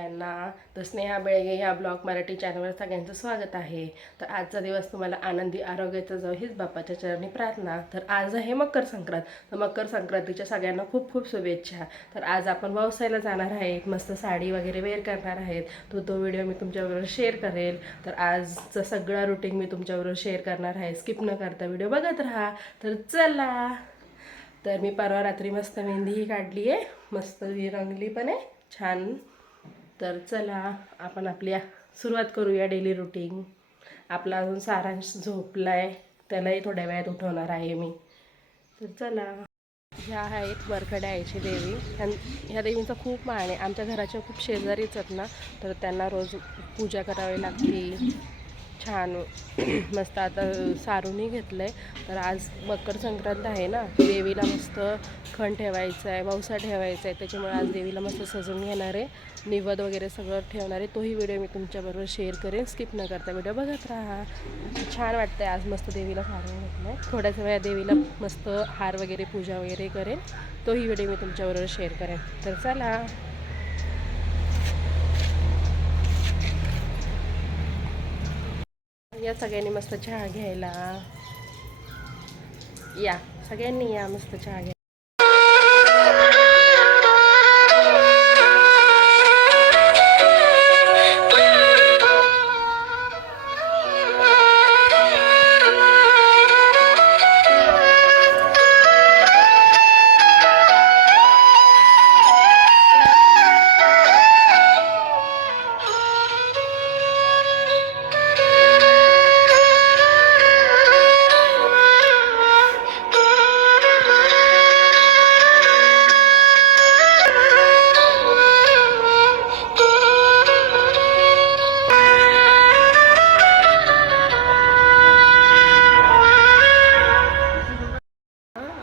त्यांना तर स्नेहा बेळगे ह्या ब्लॉग मराठी चॅनलवर सगळ्यांचं स्वागत आहे. तर आजचा दिवस तुम्हाला आनंदी आरोग्याचा जाऊ हीच बाप्पाच्या चरणी प्रार्थना. तर आज आहे मकर संक्रांत. तर मकर संक्रांतीच्या सगळ्यांना खूप खूप शुभेच्छा. तर आज आपण व्यवसायाला जाणार आहे, एक मस्त साडी वगैरे वेअर करणार आहेत. तो व्हिडिओ मी तुमच्याबरोबर शेअर करेल. तर आजचं सगळं रुटीन मी तुमच्याबरोबर शेअर करणार आहे. स्किप न करता व्हिडिओ बघत राहा. तर चला. तर मी परवा रात्री मस्त मेहंदीही काढली आहे, मस्त रंगली पण आहे छान. तर चला आपण आपल्या सुरुवात करूया डेली रुटीन. आपला अजून सारांश झोपलाय, त्यालाही थोड्या वेळात उठवणार आहे मी. तर चला. ह्या आहेत वरखड्या आईची देवी. ह्या देवींचा खूप मान आहे. आमच्या घराच्या खूप शेजारीच आहेत ना, तर त्यांना रोज पूजा करावी लागते छान. मस्त आता सारूनही घेतलं आहे. तर आज मकर संक्रांत आहे ना, देवीला मस्त खण ठेवायचं आहे, वौसा ठेवायचा आहे. त्याच्यामुळे आज देवीला मस्त सजवून घेणार आहे, निवद वगैरे सगळं ठेवणार आहे. तोही व्हिडिओ मी तुमच्याबरोबर शेअर करेन. स्किप न करता व्हिडिओ बघत राहा. छान वाटतं आहे. आज मस्त देवीला सारून घेतलं आहे. थोड्याच वेळा देवीला मस्त हार वगैरे पूजा वगैरे करेन. तोही व्हिडिओ मी तुमच्याबरोबर शेअर करेन. तर चला. या सगळ्यांनी मस्त चहा घ्यायला या. सगळ्यांनी या मस्त चहा घ्या.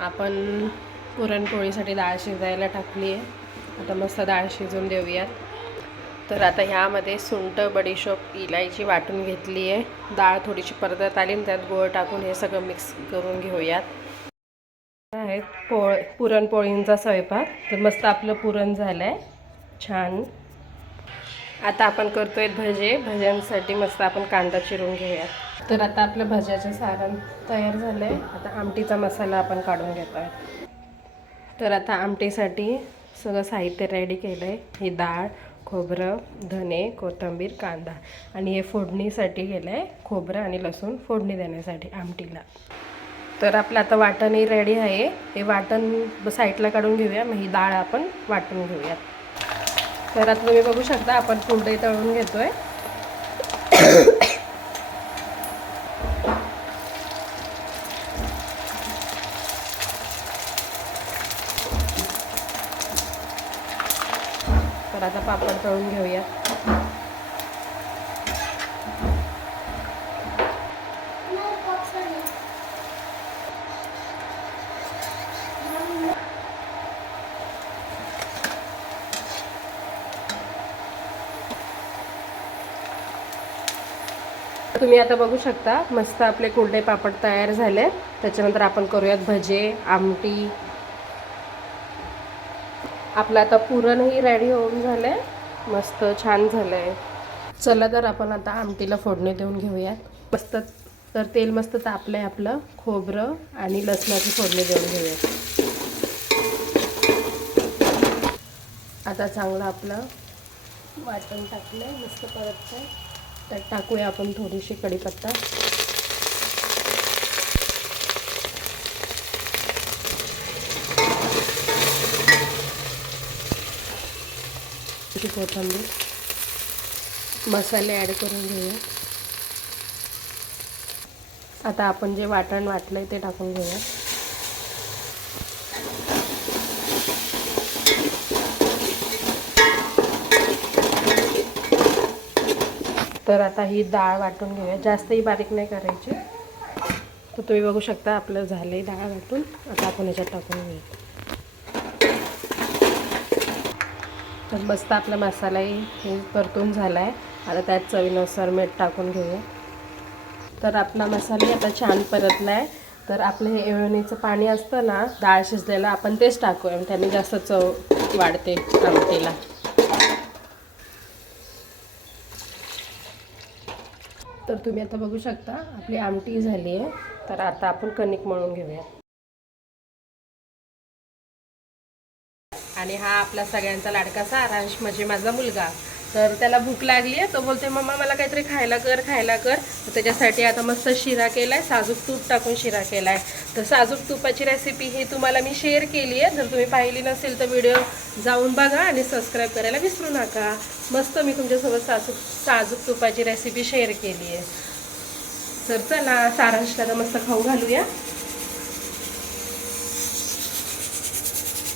आपण पुरणपोळीसाठी डाळ शिजायला टाकली आहे. आता मस्त डाळ शिजवून देऊयात. तर आता ह्यामध्ये सुंठ, बडीशोप, इलायची वाटून घेतली आहे. डाळ थोडीशी परतत आली, त्यात गोळ टाकून हे सगळं मिक्स करून घेऊयात. आहे पुरणपोळींचा स्वयंपाक. तर मस्त आपलं पुरण झालं आहे छान. आता आपण करतोय भज्यांसाठी मस्त आपण कांदा चिरून घेऊयात. तर आता आपलं भज्याचं सारण तयार झालं आहे. आता आमटीचा मसाला आपण काढून घेत आहे. तर आता आमटीसाठी सगळं साहित्य रेडी केलं आहे. ही डाळ, खोबरं, धने, कोथिंबीर, कांदा आणि हे फोडणीसाठी केलं आहे, खोबरं आणि लसूण फोडणी देण्यासाठी आमटीला. तर आपलं आता वाटणही रेडी आहे. हे वाटण साईडला काढून घेऊया. मग ही डाळ आपण वाटून घेऊयात. तर आता तुम्ही बघू शकता आपण कुरडई तळून घेतोय. तर आता पापड तळून घेऊया. तुम्ही आता बघू शकता मस्त आपले कुरडे पापड तयार झाले. त्याच्यानंतर आपण करूयात भजे, आमटी. आपलं आता पुरणही रेडी होऊन झालंय, मस्त छान झालंय. चला तर आपण आता आमटीला फोडणी देऊन घेऊयात मस्त. तर तेल मस्त तापलंय आपलं. खोबरं आणि लसणाची फोडणी देऊन घेऊयात. आता चांगलं आपलं वाटण टाकलंय मस्त परत. त्यात टाकूया आपण थोडीशी कढीपत्ता, कोथिंबीर, मसाले ॲड करून घेऊया. आता आपण जे वाटण वाटलंय ते टाकून घेऊया. तर आता ही डाळ वाटून घेऊया. जास्तही बारीक नाही करायची. तर तुम्ही बघू शकता आपलं झालंय डाळ वाटून. आता आपण याच्यात टाकून घेऊया. तर मस्त आपला मसालाही हे परतून झाला आहे. आता त्यात चवीनुसार मीठ टाकून घेऊया. तर आपला मसालाही आता छान परतला आहे. तर आपलं हे येळवणीचं पाणी असतं ना डाळ शिजलेलं, आपण तेच टाकूया. त्याने जास्त चव वाढते आमटीला. तर तुम्ही आता बघू शकता आपली आमटी झाली आहे. तर आता आपण कणिक मळून घेऊया. आणि हा आपला सगळ्यांचा लाडका सारांश म्हणजे माझा मुलगा. तर त्याला भूक लागली आहे, तो बोलते मम्मा मला काहीतरी खायला कर खायला कर. तर त्याच्यासाठी आता मस्त शिरा केला आहे, साजूक तूप टाकून शिरा केला आहे. तर साजूक तुपाची रेसिपी ही तुम्हाला मी शेअर केली आहे. जर तुम्ही पाहिली नसेल तर व्हिडिओ जाऊन बघा आणि सबस्क्राईब करायला विसरू नका. मस्त मी तुमच्यासोबत साजूक तुपाची रेसिपी शेअर केली आहे. तर चला सारांशला मस्त खाऊ घालूया.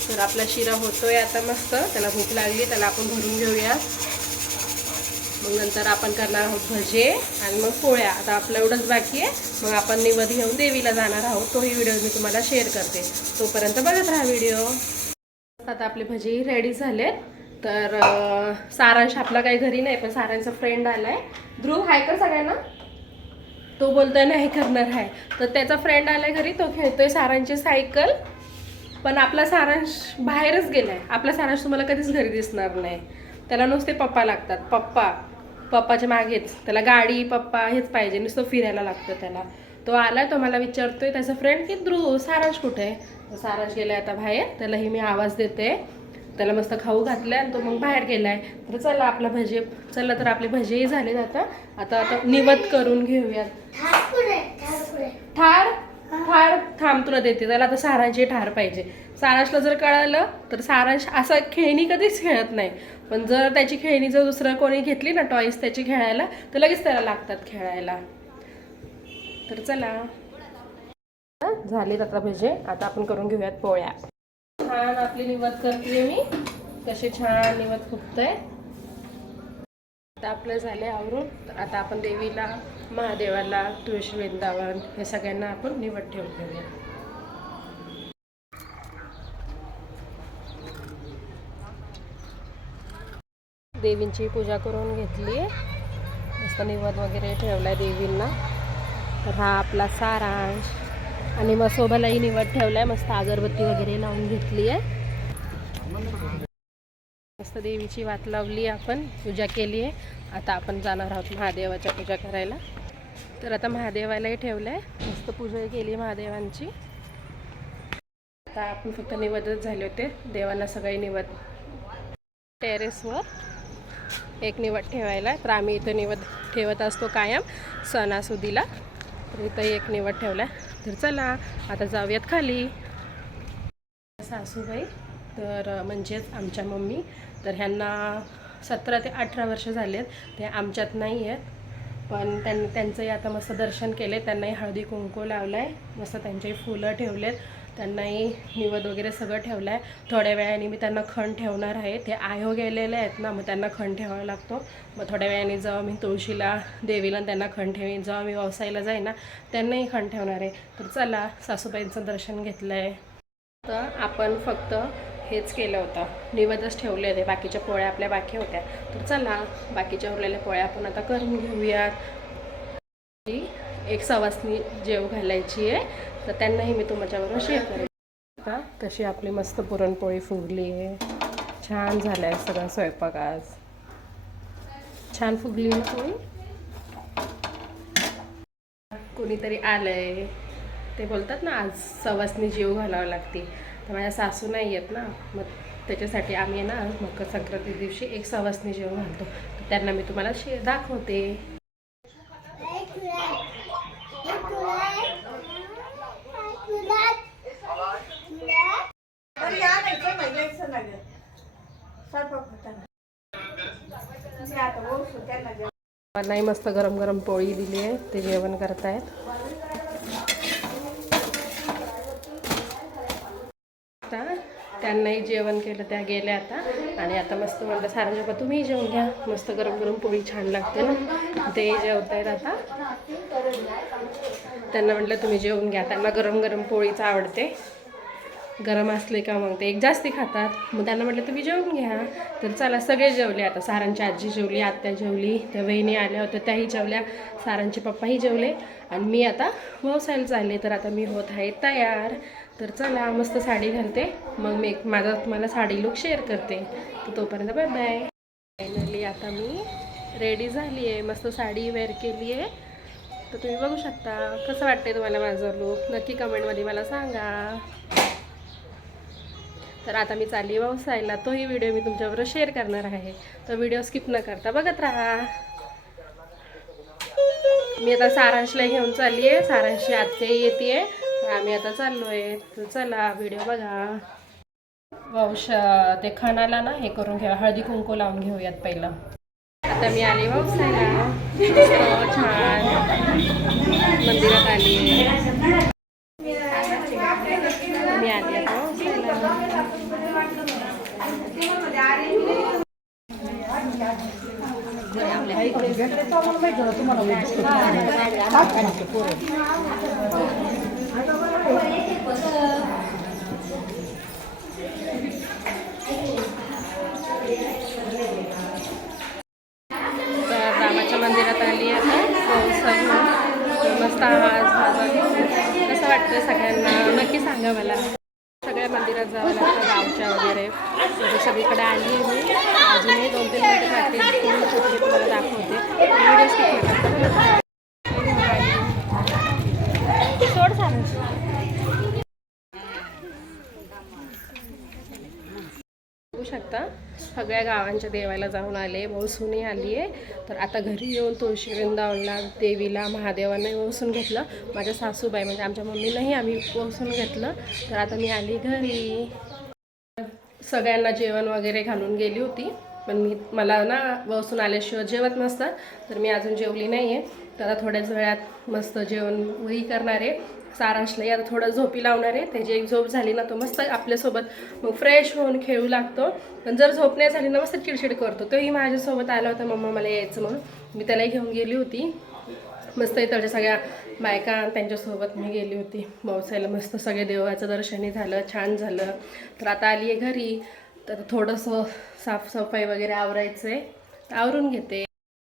तर आपला शिरा होतोय आता मस्त. त्याला भूक लागली, त्याला आपण भरून घेऊया. मग नंतर आपण करणार आहोत भजे आणि मग पोळ्या. आता आपलं एवढंच बाकी आहे. मग आपण निवेद घेऊन देवीला जाणार आहोत. तोही व्हिडिओ मी तुम्हाला शेअर करते. तोपर्यंत बघत राहा व्हिडिओ. आता आपले भजे रेडी झालेत. तर सारांश आपला काही घरी नाही, पण सारांचा फ्रेंड आलाय. ध्रुव हाय कर सगळ्यांना. तो बोलतोय नाही करणार आहे. तर त्याचा फ्रेंड आलाय घरी, तो खेळतोय सारांची सायकल. पण आपला सारांश बाहेरच गेलाय. आपला सारांश तुम्हाला कधीच घरी दिसणार नाही. त्याला नुसते पप्पा लागतात. पप्पाच्या मागेच त्याला गाडी पप्पा हेच पाहिजे. नुसतं फिरायला लागतं त्याला. तो आला, तो मला विचारतोय त्याचा फ्रेंड की ध्रुव सारांश कुठे आहे. सारांश गेलाय आता बाहेर. त्यालाही मी आवाज देते. त्याला मस्त खाऊ घातलं आणि तो मग बाहेर गेलाय. तर चला आपला भजे तर आपले भजेही झाले. आता निवत करून घेऊयात. ठार थांब तुला देते. त्याला आता सारांची ठार पाहिजे. सारांशला जर कळालं तर सारांश असं खेळणी कधीच खेळत नाही. पण जर त्याची खेळणी जर दुसरं कोणी घेतली ना टॉईस त्याची खेळायला, तर लगेच त्याला लागतात खेळायला. तर चला झालेत आता भजे. आता आपण करून घेऊयात पोळ्या. छान आपली निवत करते मी. कसे छान निवत फुगतंय. आता आपलं झाले आवरून. तर आता आपण देवीला, महादेवाला, तुळशी वृंदावन हे सगळ्यांना आपण निवड ठेवून घेऊया. देवींची पूजा करून घेतली. मस्त निवद वगैरे ठेवलाय देवींना. तर हा आपला सारांश. आणि मसोबालाही निवड ठेवलाय. मस्त अगरबत्ती वगैरे लावून घेतली आहे. मस्त देवीची वात लावली, आपण पूजा केली आहे. आता आपण जाणार आहोत महादेवाच्या पूजा करायला. तर आता महादेवालाही ठेवलं आहे. मस्त पूजा केली महादेवांची. आता आपण फक्त निवदच झाले होते. देवांना सगळे निवद टेरेसवर एक निवद ठेवायला. तर आम्ही इथं निवद ठेवत असतो कायम सणासुदीला. तर इथं एक निवद ठेवला. तर चला आता जाऊयात खाली. सासूबाई तर म्हणजेच आमच्या मम्मी. तर ह्यांना 17 ते 18 वर्ष झाले आहेत. ते आमच्यात नाही आहेत. पण त्यांचंही आता मस्त दर्शन केले. त्यांनाही हळदी कुंकू लावलं आहे. मस्त त्यांचेही फुलं ठेवलेत. त्यांनाही निवद वगैरे सगळं ठेवलं आहे. थोड्या वेळाने मी त्यांना खण ठेवणार आहे. ते आयो गेलेले आहेत ना, मग त्यांना खण ठेवावा लागतो. मग थोड्या वेळाने जेव्हा मी तुळशीला देवीला त्यांना खण ठेवीन, जेव्हा मी व्यवसायाला जाईन ना त्यांनाही खण ठेवणार आहे. तर चला सासूबाईंचं दर्शन घेतलं आहे. तर आपण फक्त हेच केलं होतं, निवदच ठेवले होते. बाकीच्या पोळ्या आपल्या बाकी होत्या. तर चला बाकीच्या उरलेल्या पोळ्या आपण आता करून घेऊयात. एक सवासनी जेव घालायची आहे. तर त्यांनाही मी तुमच्याबरोबर शेअर करेन. आता कशी आपली मस्त पुरणपोळी फुगली आहे. छान झालं आहे सगळा स्वयंपाक आज. छान फुगली आहे पोळी. कोणीतरी आलंय. ते बोलतात ना आज सवासनी जेव घालावं लागते. तर माझ्या सासू नाही आहेत ना, मग त्याच्यासाठी आम्ही ना मकर संक्रांती दिवशी एक सवासनी जेव घालतो. तर त्यांना मी तुम्हाला दाखवते. नाही मस्त गरम गरम पोळी दिली आहे. ते जेवण करतायत. त्यांनाही जेवण केलं, त्या गेल्या आता. आणि आता मस्त म्हणलं सारांच्या तुम्ही जेवून घ्या. मस्त गरम गरम पोळी छान लागते ना. ते जेवत आहेत आता. त्यांना म्हटलं तुम्ही जेवून घ्या. त्यांना गरम गरम पोळीच आवडते. गरम असले का मग ते एक जास्ती खातात. मग त्यांना म्हटलं तुम्ही जेवून घ्या. तर चला सगळे जेवले. आता सारांची आजी जेवली, आत्या जेवली, त्या वहिनी आल्या होत्या त्याही जेवल्या, सारांचे पप्पाही जेवले. आणि मी आता व्यवसायाला चालले. तर आता मी होत आहे तयार. तर चला मस्त साडी घालते. मग मी माझा तुम्हाला साडी लुक शेअर करते. तर तोपर्यंत बाय बाय. फायनली आता मी रेडी झाली आहे, मस्त साडी वेअर केली आहे. तर तुम्ही बघू शकता. कसं वाटतंय तुम्हाला माझं लूक, नक्की कमेंटमध्ये मला सांगा. तर आता मी चालली व्यवसायला, तोही व्हिडिओ मी तुमच्याबरोबर शेअर करणार आहे. तर व्हिडिओ स्किप न करता बघत राहा. मी आता सारांशला घेऊन चालली आहे. सारांशी आत्या येते, आम्ही आता चाललो आहे. तर चला व्हिडिओ बघा. वंश ते खणाला ना हे करून घ्या, हळदी कुंकू लावून घेऊयात पहिलं. आता मी आली व्यवसायला, छान मंदिरात आली. मी आली आता रामाच्या मंदिरात आली आता मस्त आवाज कसं वाटतं सगळ्यांना नक्की सांगा मला. सगळ्या मंदिरात जावं लागतं गावच्या वगैरे. तर सगळीकडे आली आहे मी. अजूनही 2-3 मिनिटं बाकी तुम्हाला दाखवते. व्हिडिओ सोड बघू शकता सगळ्या गावांच्या देवाला जाऊन आले. वसूनही आली आहे. तर आता घरी येऊन तुळशी वृंदावनला देवीला महादेवांना वसून घेतलं. माझ्या सासूबाई म्हणजे आमच्या मम्मीलाही आम्ही वसून घेतलं. तर आता मी आली घरी. सगळ्यांना जेवण वगैरे घालून गेली होती, पण मला ना वसून आल्याशिवाय जेवत नसतं. तर मी अजून जेवली नाही आहे. तर आता थोड्याच वेळात मस्त जेवण वही करणार आहे. सारांशलाही आता थोडं झोपी लावणार आहे. त्याची एक झोप झाली ना तो मस्त आपल्यासोबत मग फ्रेश होऊन खेळू लागतो. पण जर झोप नाही झाली ना मस्त चिडचिड करतो. तोही माझ्यासोबत आला होता, मम्मा मला यायचं म्हणून. मी त्यालाही घेऊन गेली होती. मस्त इथलच्या सगळ्या बायका त्यांच्यासोबत मी गेली होती व्यवसायाला. मस्त सगळे देवाचं दर्शनही झालं, छान झालं. तर आता आली आहे घरी. तर थोडंसं साफसफाई वगैरे आवरायचं आहे, आवरून घेते.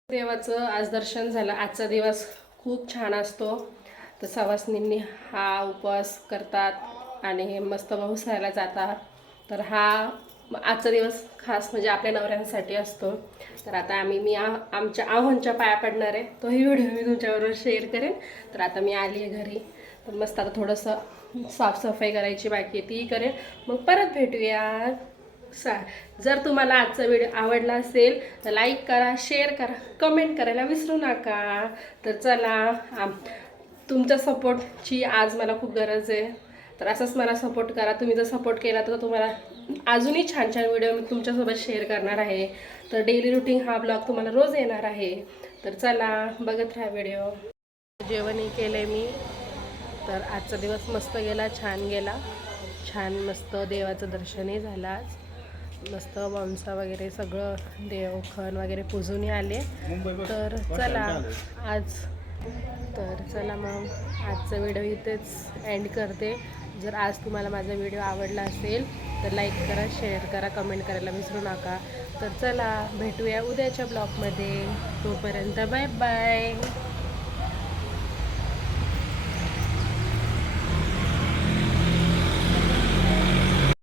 देवाचं आज दर्शन झालं. आजचा दिवस खूप छान असतो. तर सवासनींनी हा उपवास करतात आणि मस्त व्यवसायाला जातात. तर हा आजचा दिवस खास म्हणजे आपल्या नवऱ्यांसाठी असतो. तर आता मी आमच्या आव्हानच्या पाया पडणार आहे. तोही व्हिडिओ मी तुमच्याबरोबर शेअर करेन. तर आता मी आली आहे घरी. तर मस्त आता थोडंसं साफसफाई करायची बाकी आहे, तीही करेन. मग परत भेटूया. जर तुम्हाला आजचा व्हिडिओ आवडला असेल तर लाईक करा, शेअर करा, कमेंट करायला विसरू नका. तर चला, तुमच्या सपोर्टची आज मला खूप गरज आहे. तर असंच मला सपोर्ट करा. तुम्ही जर सपोर्ट केला तर तुम्हाला अजूनही छान छान व्हिडिओ मी तुमच्यासोबत शेअर करणार आहे. तर डेली रुटीन हा ब्लॉग तुम्हाला रोज येणार आहे. तर चला बघत राहा व्हिडिओ. जेवणही केलं आहे मी. तर आजचा दिवस मस्त गेला, छान गेला. छान मस्त देवाचं दर्शनही झालं आज. मस्त वंसा वगैरे सगळं देवखण वगैरे पूजूनही आले. तर चला मग आजचा व्हिडिओ इथेच एंड करते. जर आज तुम्हाला माझा व्हिडिओ आवडला असेल तर लाईक करा, शेअर करा, कमेंट करायला विसरू नका. तर चला भेटूया उद्याच्या ब्लॉगमध्ये. तोपर्यंत बाय बाय.